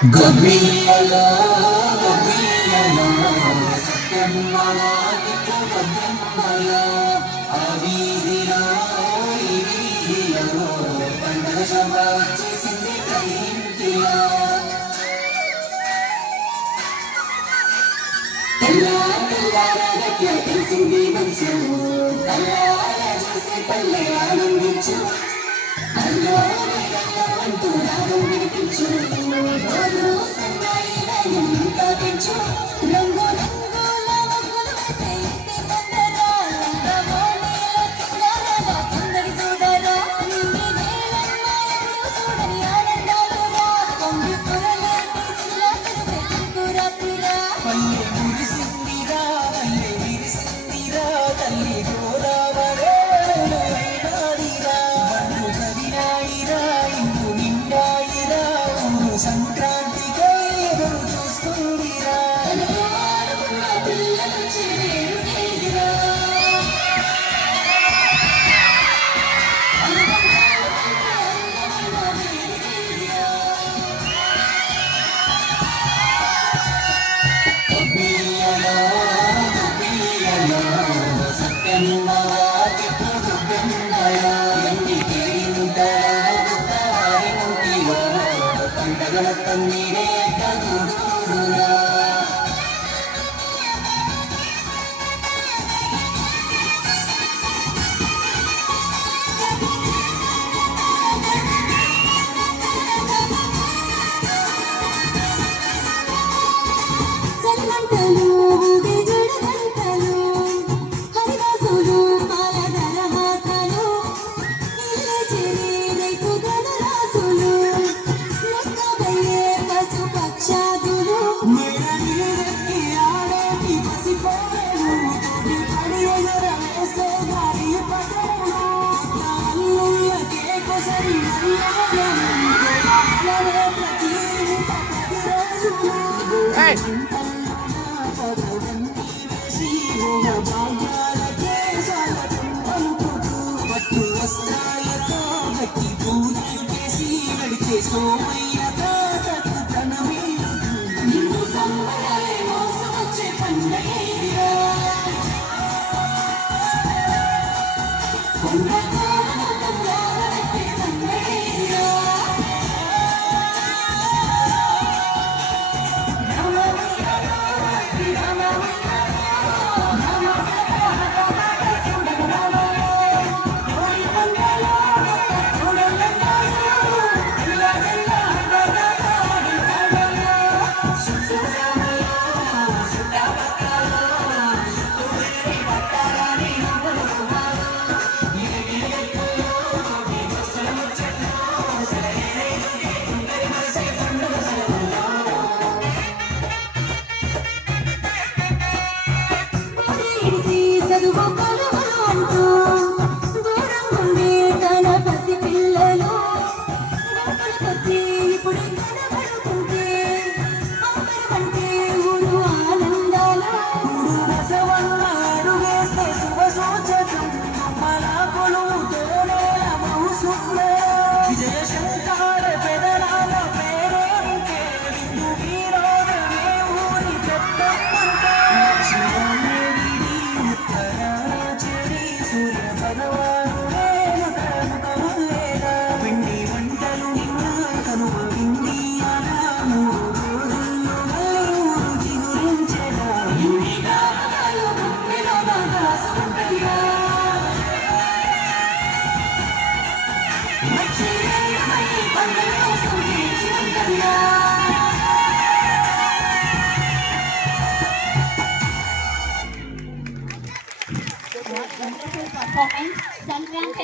గొబ్బియ్యలో గొబ్బియ్యలో సత్యమ్మలాగిట గొబ్బెమ్మలో ఆ వీధిలో ఈ వీధిలో పండుగ శోభ వచ్చేసింది ఇంటిలో తెల్లారగట్ల తెలిసింది మంచు కల్లార చూసి పల్లె ఆనందించు అల్లో అంటూ రాగం వినిపించు పెంచు రంగు రంగుల ముగ్గులు వేసే ఇంటి ముందర సుందరి చూడరా నిండి నేలన్న ఎప్పుడు చూడని ఆనందాలురా పొంగి పురలేటి శిలాసులు శంకురాత్రిరా పల్లె మురిసిందిరా పల్లె విరిసిందిరా తల్లి గోదావరి అయినాడిరా బండు కదిలాయిరా ఇందు నిండాయిరా ఊరు సంక్రాంతికై ఎదురు చూస్తుందిరా ఆడుకున్న పిల్లలు చేరుకేదిరా గొబ్బియ్యలో గొబ్బియ్యలో సత్యమ్మ వాకిట్లో గొబ్బెమ్మలో ఇంటికి ముందర గుత్తవారి ఇంటిలో పండగ మొత్తం మీరే కనుగోడురా సరిగంటలు ఊగేజడ గంటలు హరిదాసులు పాలధర హాసాలు ఇల్లే చేరి రైతు ధనరాసులు ముస్తాబయ్యే పశు పక్షాదులు మెడనీరెక్కి ఆడేటి పసిపోయేను తోటి పడి ఎగరవేసే గాలి పటములు అల్లుళ్ళకే కొసరి అల్లవే ప్రతి రోజులు పట్టు వస్త్రాలతో గట్టి పూజలు చేసి నడిచే సోమయ్య తాతకు ధనమే నిన్ను సంబరాలే మోసం వచ్చే పండగేదిరా చదువు కలవాంటూ దూరం ఉండే తన పసి పిల్లలు గొప్పలు కొద్ది ఇప్పుడు కనబడుతుంటే అమ్మరమంటే ఊరు ఆనందాల ఊరు బసవన్న అడుగేస్తే శుభ సూచకం మన కొలువుతోనే మహుసులే విజయ శంకర పెదనాల పేరే ఉంటే విందు వీరోదమే ఊరి పెద్దమ్మంటే Wonderful performance.